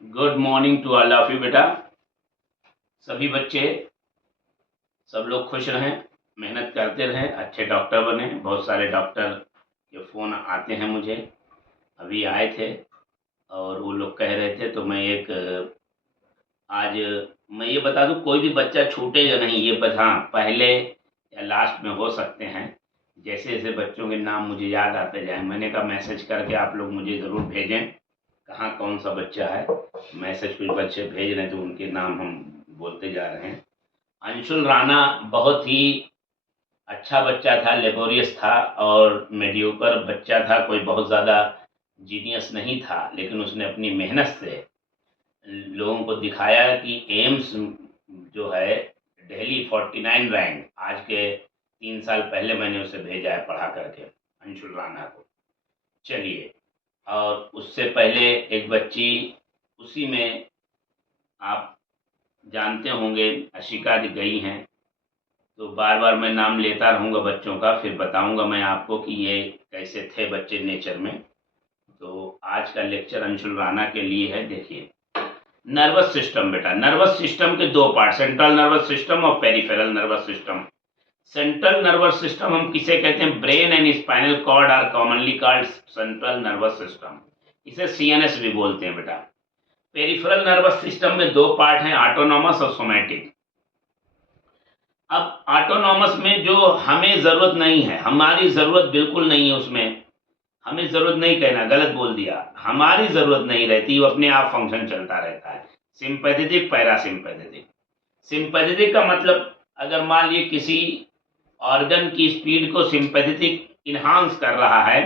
Good morning to all of you बेटा। सभी बच्चे, सब लोग खुश रहें, मेहनत करते रहें, अच्छे डॉक्टर बने। बहुत सारे डॉक्टर के फ़ोन आते हैं मुझे, अभी आए थे और वो लोग कह रहे थे, तो मैं आज मैं ये बता दूं, कोई भी बच्चा छूटेगा नहीं। ये बस हाँ, पहले या लास्ट में हो सकते हैं। जैसे जैसे बच्चों के नाम मुझे याद आते जाए, मैंने कहा मैसेज करके आप लोग मुझे ज़रूर भेजें कहाँ कौन सा बच्चा है। मैसेज कुछ बच्चे भेज रहे हैं तो उनके नाम हम बोलते जा रहे हैं। अंशुल राणा बहुत ही अच्छा बच्चा था, लेबोरियस था और मेडियोकर बच्चा था, कोई बहुत ज़्यादा जीनियस नहीं था, लेकिन उसने अपनी मेहनत से लोगों को दिखाया कि एम्स जो है दिल्ली 49 रैंक, आज के 3 साल पहले मैंने उसे भेजा है पढ़ा करके, अंशुल राणा को। चलिए, और उससे पहले एक बच्ची उसी में, आप जानते होंगे, अशिका जी गई हैं। तो बार बार मैं नाम लेता रहूँगा बच्चों का, फिर बताऊँगा मैं आपको कि ये कैसे थे बच्चे नेचर में। तो आज का लेक्चर अंशुल राणा के लिए है। देखिए, नर्वस सिस्टम बेटा, नर्वस सिस्टम के दो पार्ट, सेंट्रल नर्वस सिस्टम और peripheral nervous system. Central nervous system हम किसे कहते हैं? Brain and spinal cord are commonly called central nervous system. इसे सीएनएस भी बोलते हैं बेटा। पेरिफेरल नर्वस सिस्टम में दो पार्ट हैं, ऑटोनॉमस और सोमैटिक। अब ऑटोनॉमस में जो हमें ज़रूरत नहीं है, हमारी ज़रूरत बिल्कुल नहीं है उसमें, हमें ज़रूरत नहीं, कहना गलत बोल दिया, हमारी ज़रूरत नहीं रहती, वो अपने आप फंक्शन चलता रहता है। Sympathetic, parasympathetic. सिंपैथेटिक का मतलब, अगर मान लिए किसी ऑर्गन की स्पीड को सिंपैथेटिक इन्हांस कर रहा है,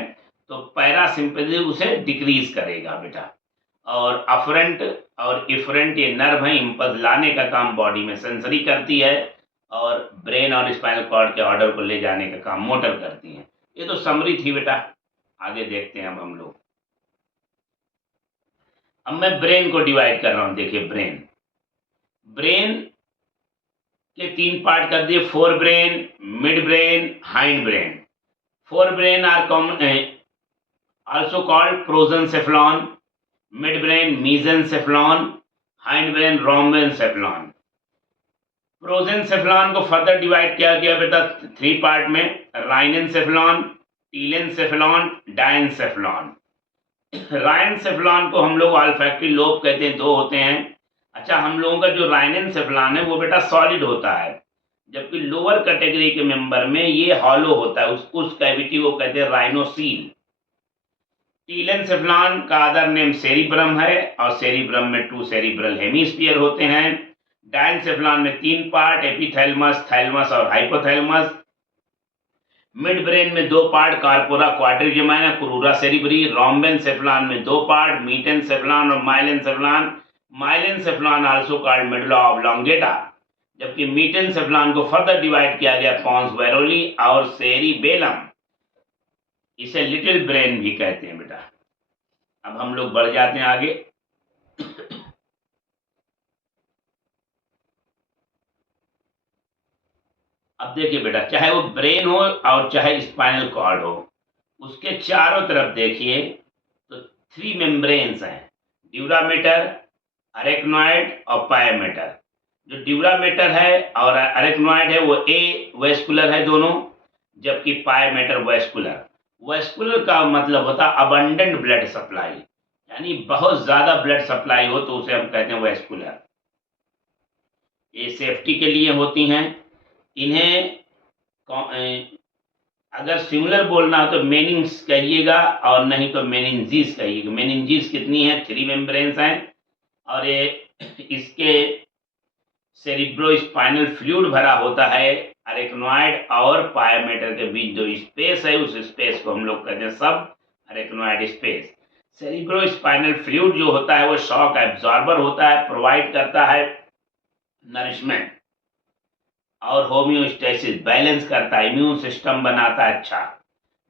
तो पैरासिम्पैथेटिक उसे डिक्रीज करेगा बेटा। और अफरेंट और इफरेंट, ये नर्व है, इम्पल्स लाने का काम बॉडी में सेंसरी करती है, और ब्रेन और स्पाइनल कॉर्ड के ऑर्डर को ले जाने का काम मोटर करती है। ये तो समरी थी बेटा, आगे देखते हैं अब हम लोग। अब मैं ब्रेन को डिवाइड कर रहा हूं। देखिए, ब्रेन ब्रेन के तीन पार्ट कर दिए, fore brain, mid brain, hind brain. Fore brain are common, also called prosencephalon, mid brain mesencephalon, hind brain rhombencephalon. Prosencephalon को फर्दर डिवाइड किया गया बेटा थ्री पार्ट में, राइनेंसेफ्लॉन, टीलेंसेफ्लॉन, डायनसेफ्लॉन। राइनसेफ्लॉन को हम लोग ऑल्फैक्टरी लोब कहते हैं, दो होते हैं। अच्छा, हम लोगों का जो राइनेंसेफ्लॉन है वो बेटा सॉलिड होता है, जबकि लोअर कैटेगरी के मेंबर में ये हॉलो होता है, उस कैविटी को कहते हैं राइनोसील। टीलेंसेफ्लॉन का अदर नेम सेरिब्रम है, और सेरिब्रम में टू सेरिब्रल हेमिस्फीयर होते हैं। डायनसेफ्लॉन में तीन पार्ट, एपिथैलेमस, थैलेमस और हाइपोथैलेमस। मिड ब्रेन में दो पार्ट, कार्पोरा क्वाड्रिजेमाइना, क्रूरा सेरिब्री। रोम्बेनसेफ्लॉन में दो पार्ट, मीटेनसेफ्लॉन और माइलेनसेफ्लॉन। माइलेनसेफ्लॉन आल्सो कॉल्ड मेडुला ऑब्लोंगेटा। जबकि मीटेनसेफ्लॉन को फर्दर डिवाइड किया गया पॉन्स वेरोली और सेरिबेलम, इसे लिटिल ब्रेन भी कहते हैं बेटा। अब हम लोग बढ़ जाते हैं आगे। अब देखिए बेटा, चाहे वो ब्रेन हो और चाहे स्पाइनल कॉर्ड हो, उसके चारों तरफ देखिए तो थ्री मेम्ब्रेन्स हैं, ड्यूरामेटर, अरेक्नॉइड और पायोमेटर। जो ड्यूरामेटर है और अरेक्नॉइड है वो ए वेस्कुलर है दोनों, जबकि पायोमेटर वेस्कुलर। वेस्कुलर का मतलब होता है अबंडेंट ब्लड सप्लाई, यानी बहुत ज़्यादा ब्लड सप्लाई हो तो उसे हम कहते हैं वेस्कुलर। ये सेफ्टी के लिए होती हैं। इन्हें अगर सिमिलर बोलना हो तो मेनिंग्स कहिएगा, और नहीं तो मेनिंजीज कहिएगा। मेनिंजीज कितनी है? थ्री मेम्ब्रेन्स हैं, और ये इसके सेरिब्रोस्पाइनल फ्लूइड भरा होता है। अरेक्नॉइड और पायोमेटर के बीच जो स्पेस है, उस स्पेस को हम लोग कहते हैं सब अरेक्नॉइड स्पेस। सेरिब्रोस्पाइनल फ्लूइड जो होता है वो शॉक एब्जॉर्बर होता है, प्रोवाइड करता है नरिशमेंट और होम्योस्टेसिस, बैलेंस करता है, इम्यून सिस्टम बनाता है अच्छा।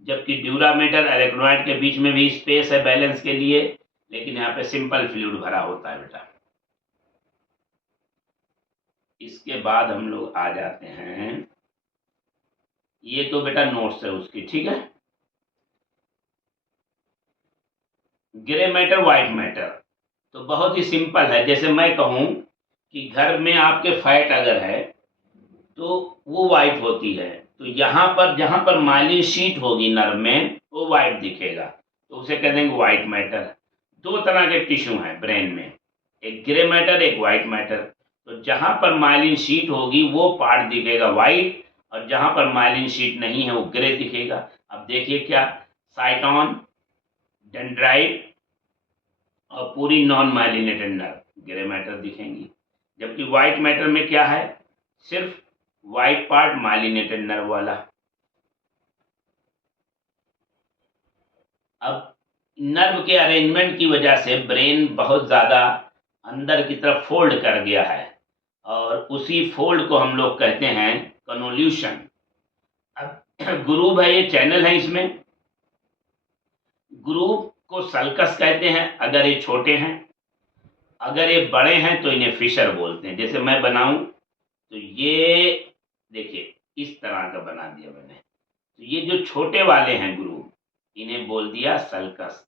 जबकि ड्यूरामेटर अरेक्नॉइड के बीच में भी स्पेस है बैलेंस के लिए, लेकिन यहाँ पे सिंपल फ्लूइड भरा होता है बेटा। इसके बाद हम लोग आ जाते हैं, ये तो बेटा नोट्स है उसकी, ठीक है। Grey matter, white matter. तो बहुत ही सिंपल है। जैसे मैं कहूँ कि घर में आपके फैट अगर है तो वो वाइट होती है, तो यहाँ पर जहाँ पर माइलिन शीट होगी नर्व में वो वाइट दिखेगा, तो उसे कह देंगे वाइट मैटर। दो तरह के टिश्यू हैं ब्रेन में, एक ग्रे मैटर एक वाइट मैटर। तो जहाँ पर माइलिन शीट होगी वो पार्ट दिखेगा वाइट, और जहाँ पर माइलिन शीट नहीं है वो ग्रे दिखेगा। अब देखिए क्या, साइटॉन, डेंड्राइट और पूरी non myelinated nerve grey matter दिखेंगी, जबकि व्हाइट मैटर में क्या है, सिर्फ व्हाइट पार्ट माइलिनेटेड नर्व वाला। अब नर्व के अरेंजमेंट की वजह से ब्रेन बहुत ज़्यादा अंदर की तरफ फोल्ड कर गया है, और उसी फोल्ड को हम लोग कहते हैं कन्वोल्यूशन। अब ग्रूव है, ये चैनल है, इसमें ग्रूव को सल्कस कहते हैं अगर ये छोटे हैं, अगर ये बड़े हैं तो इन्हें फिशर बोलते हैं। जैसे मैं बनाऊं तो ये देखिए इस तरह का बना दिया मैंने, तो ये जो छोटे वाले हैं ग्रूव इन्हें बोल दिया सल्कस।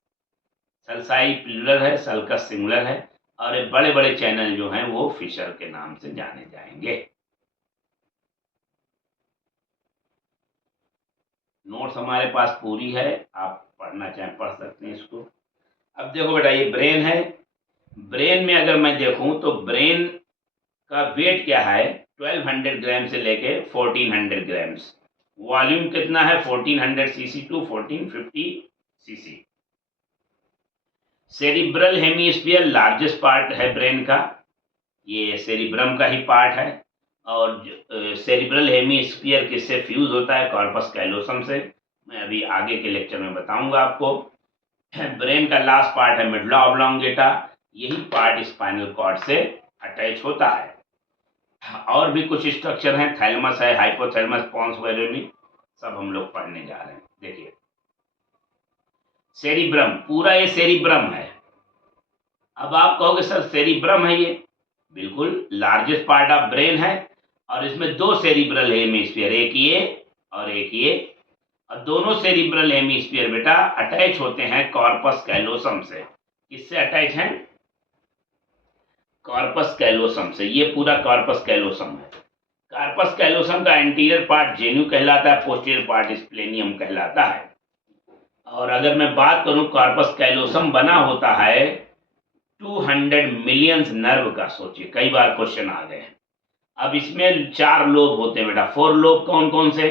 सल्साई प्लूरल है, सल्कस सिंगुलर है, और ये बड़े बड़े चैनल जो हैं वो फिशर के नाम से जाने जाएंगे। नोट्स हमारे पास पूरी है, आप पढ़ना चाहें पढ़ सकते हैं इसको। अब देखो बेटा, ये ब्रेन है, ब्रेन में अगर मैं देखूं तो ब्रेन का वेट क्या है, 1200 ग्राम से लेके 1400 ग्राम्स। वॉल्यूम कितना है, 1400 सीसी टू 1450 cc. Cerebral hemisphere largest part है ब्रेन का, ये सेरिब्रम का ही पार्ट है। और सेरिब्रल हेमीस्फीयर किससे फ्यूज होता है, कॉर्पस कैलोसम से, मैं अभी आगे के लेक्चर में बताऊंगा आपको। ब्रेन का लास्ट पार्ट है मेडुला ऑब्लोंगेटा, यही पार्ट स्पाइनल कॉर्ड से अटैच होता है। और भी कुछ स्ट्रक्चर हैं, थैलमस है, हाइपोथैलमस, पॉन्स वगैरह, सब हम लोग पढ़ने जा रहे हैं। देखिए सेरिब्रम, पूरा ये सेरिब्रम है। अब आप कहोगे सर सेरिब्रम है ये, बिल्कुल लार्जेस्ट पार्ट ऑफ ब्रेन है, और इसमें दो सेरिब्रल हेमिस्फीयर, एक ये और एक ये, और दोनों सेरिब्रल हेमिस्फीयर बेटा अटैच होते हैं कॉर्पस कैलोसम से। किससे अटैच हैं, कॉर्पस कैलोसम से। ये पूरा कॉर्पस कैलोसम है। कॉर्पस कैलोसम का एंटीरियर पार्ट जेन्यू कहलाता है, पोस्टीरियर पार्ट स्प्लेनियम कहलाता है। और अगर मैं बात करूं, कॉर्पस कैलोसम बना होता है 200 मिलियंस नर्व का। सोचिए कई बार क्वेश्चन आ गए। अब इसमें 4 लोब होते हैं बेटा। 4 लोब कौन कौन से,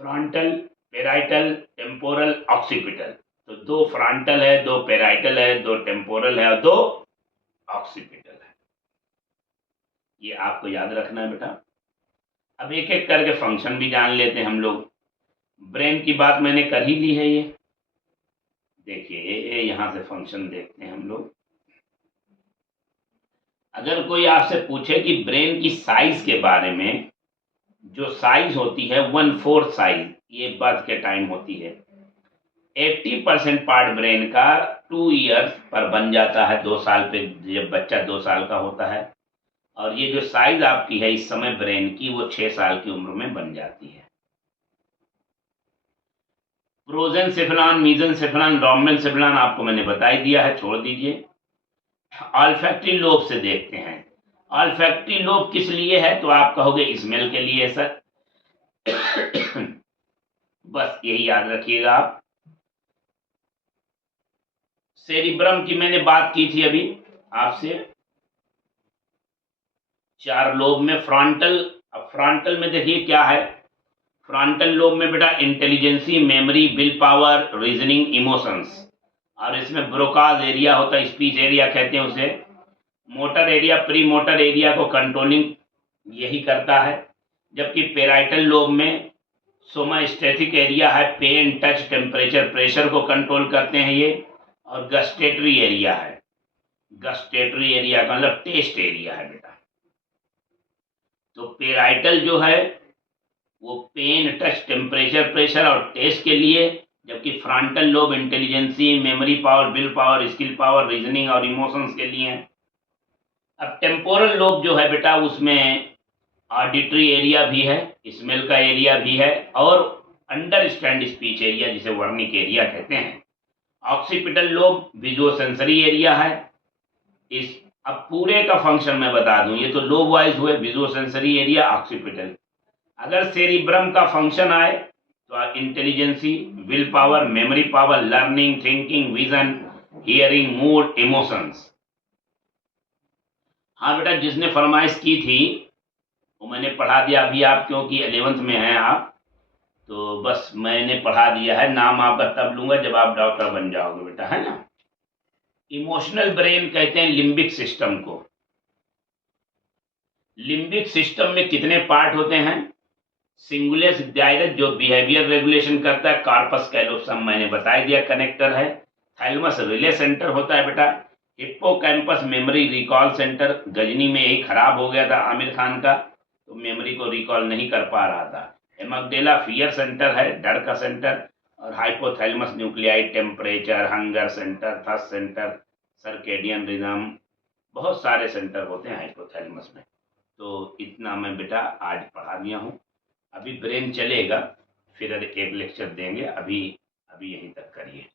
फ्रंटल, पेराइटल, टेम्पोरल, ऑक्सीपिटल। तो 2 फ्रंटल है, 2 पेराइटल है, 2 टेम्पोरल है और 2 ऑक्सीपिटल है। ये आपको याद रखना है बेटा। अब एक एक करके फंक्शन भी जान लेते हैं हम लोग। ब्रेन की बात मैंने कर ही ली है। ये देखिए यहां से फंक्शन देखते हैं हम लोग। अगर कोई आपसे पूछे कि ब्रेन की साइज के बारे में, जो साइज होती है 1/4 साइज, ये बर्थ के टाइम होती है। 80% पार्ट ब्रेन का 2 ईयर्स पर बन जाता है, 2 साल पे, जब बच्चा 2 साल का होता है। और ये जो साइज आपकी है इस समय ब्रेन की, वो 6 साल की उम्र में बन जाती है। प्रोजेंसेफेलॉन, मीजेंसेफेलॉन, डोर्मेंसेफेलॉन आपको मैंने बता ही दिया है, छोड़ दीजिए। ऑल्फैक्टरी लोब से देखते हैं। ऑल्फैक्टरी लोब किस लिए है, तो आप कहोगे स्मेल के लिए सर। बस यही याद रखिएगा आप। सेरिब्रम की मैंने बात की थी अभी आपसे, 4 लोब में फ्रंटल। अब फ्रंटल में देखिए क्या है, फ्रंटल लोब में बेटा intelligence, memory, will power, reasoning, emotions. और इसमें ब्रोकाज एरिया होता है, स्पीच एरिया कहते हैं उसे। Motor area, pre motor area को कंट्रोलिंग यही करता है। जबकि पेराइटल लोब में सोमास्टेटिक एरिया है, पेन, टच, टेम्परेचर, प्रेशर को कंट्रोल करते हैं ये। और गस्टेटरी एरिया है, गस्टेटरी एरिया का मतलब टेस्ट एरिया है बेटा। तो पेराइटल जो है वो पेन, टच, टेम्परेचर, प्रेशर और टेस्ट के लिए, जबकि frontal lobe intelligence, memory power, will power, skill power, reasoning और इमोशंस के लिए है। अब टेम्पोरल लोब जो है बेटा, उसमें ऑडिटरी एरिया भी है, स्मेल का एरिया भी है, और अंडरस्टैंड स्पीच एरिया जिसे वर्निक एरिया कहते हैं। ऑक्सीपिटल लोब विजुओ सेंसरी एरिया है, इस अब पूरे का फंक्शन मैं बता दूं, ये तो लोब वाइज हुए, विजुअल सेंसरी एरिया, ऑक्सीपिटल। अगर सेरिब्रम का फंक्शन आए तो intelligence, will power, memory power, learning, thinking, vision, hearing, mood, emotions. हाँ बेटा, जिसने फरमाइश की थी वो मैंने पढ़ा दिया अभी। आप क्योंकि 11th में हैं आप, तो बस मैंने पढ़ा दिया है। नाम आपका तब लूंगा जब आप डॉक्टर बन जाओगे बेटा, है ना। इमोशनल ब्रेन कहते हैं लिम्बिक सिस्टम को। लिम्बिक सिस्टम में कितने पार्ट होते हैं? सिंगुलेस डायरेक्ट जो बिहेवियर रेगुलेशन करता है, कार्पस कैलोसम मैंने बता ही दिया, कनेक्टर है। थैलमस रिले सेंटर होता है बेटा। Hippocampus memory recall centre, Ghajini में यही खराब हो गया था आमिर खान का, तो मेमोरी को रिकॉल नहीं कर पा रहा था। एमगडेला फियर सेंटर है, डर का सेंटर। और hypothalamus nuclide, temperature, hunger centre, thirst centre, circadian rhythm, बहुत सारे सेंटर होते हैं हाइपोथैलेमस में। तो इतना मैं बेटा आज पढ़ा दिया हूँ। अभी ब्रेन चलेगा, फिर एक लेक्चर देंगे। अभी अभी यहीं तक करिए।